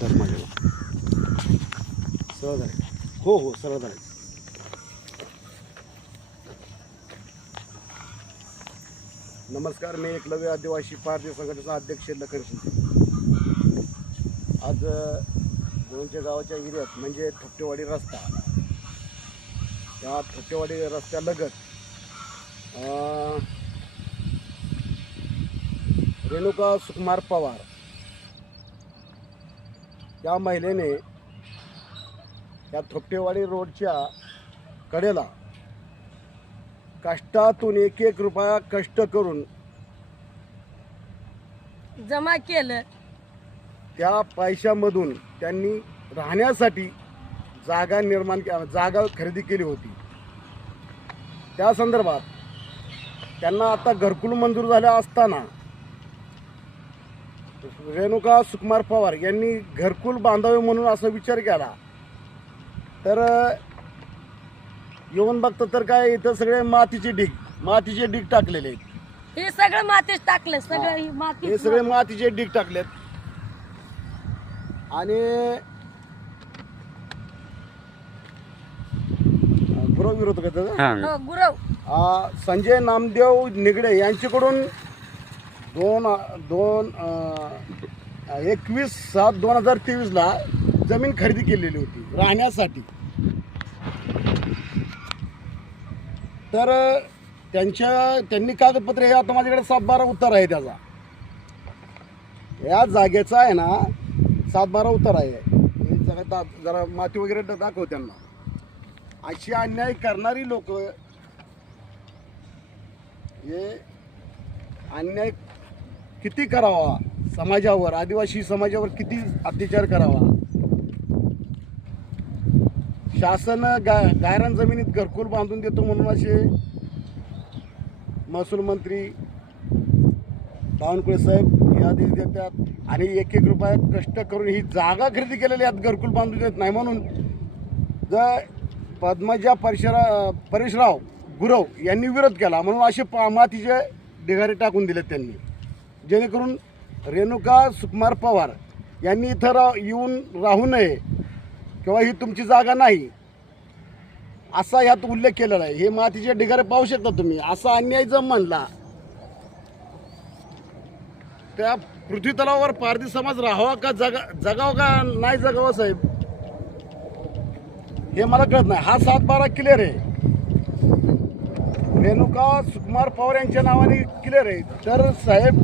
धर्मादेवा सरळ धरायचं. हो हो सरळ धरायचं. नमस्कार, मी एकलव्य आदिवासी पारधी संघटनेचा अध्यक्ष लखन शिंदे. आज गोंच्या गावाच्या एरियात म्हणजे थोपटेवाडी रस्ता, त्या थोपटेवाडी रस्त्यालगत रेणुका सुकुमार पवार या महिलेने या थोपटेवाडी रोडच्या कडेला कष्टातून एक एक रुपया कष्ट करून जमा केलं. त्या पैशामधून त्यांनी राहण्यासाठी जागा खरेदी केली होती. त्या संदर्भात त्यांना आता घरकुल मंजूर झाल्या असताना रेणुका सुकुमार पवार यांनी घरकुल बांधावे म्हणून असा विचार केला. तर येऊन बघतो तर काय इथं सगळे मातीचे ढीग टाकलेले आहेत. हे सगळं मातीच टाकलं, सगळं ही माती. हे सगळे मातीचे ढीग टाकलेत. आणि गुरव विरोध करतात. गुरव संजय नामदेव निगडे यांच्याकडून 21/7/2023 जमीन खरेदी केलेली होती राहण्यासाठी. तर त्यांनी कागदपत्रे हे आता माझ्याकडे 7/12 उत्तर आहे त्याचा. या जागेचा आहे ना 7/12 उत्तर आहे. हे जरा माती वगैरे दाखव त्यांना. अशी अन्याय करणारी लोक, हे अन्याय किती करावा समाजावर, आदिवासी समाजावर किती अत्याचार करावा. शासन गायरान जमिनीत घरकुल बांधून देतो म्हणून असे महसूल मंत्री बावनकुळे साहेब हे आदेश देतात. आणि एक एक रुपया कष्ट करून ही जागा खरेदी केलेली आहेत, घरकुल बांधून देत नाही. म्हणून जर पद्मजा परेशराव गुरव यांनी विरोध केला म्हणून असे मातीचे ढिगारे टाकून दिलेत त्यांनी, जेणेकरून रेणुका सुकुमार पवार यांनी इथं येऊन राहू नये किंवा ही तुमची जागा नाही असा यात उल्लेख केलेला आहे. हे मातीचे ढिगारे पाहू शकता तुम्ही. असा अन्याय जर म्हणला त्या पृथ्वी तलावावर पारधी समाज राहावा का जगावं का नाही जगावं साहेब, हे मला कळत नाही. हा 7/12 क्लिअर आहे, रेणुका सुकुमार पवार यांच्या नावाने क्लिअर आहे. तर साहेब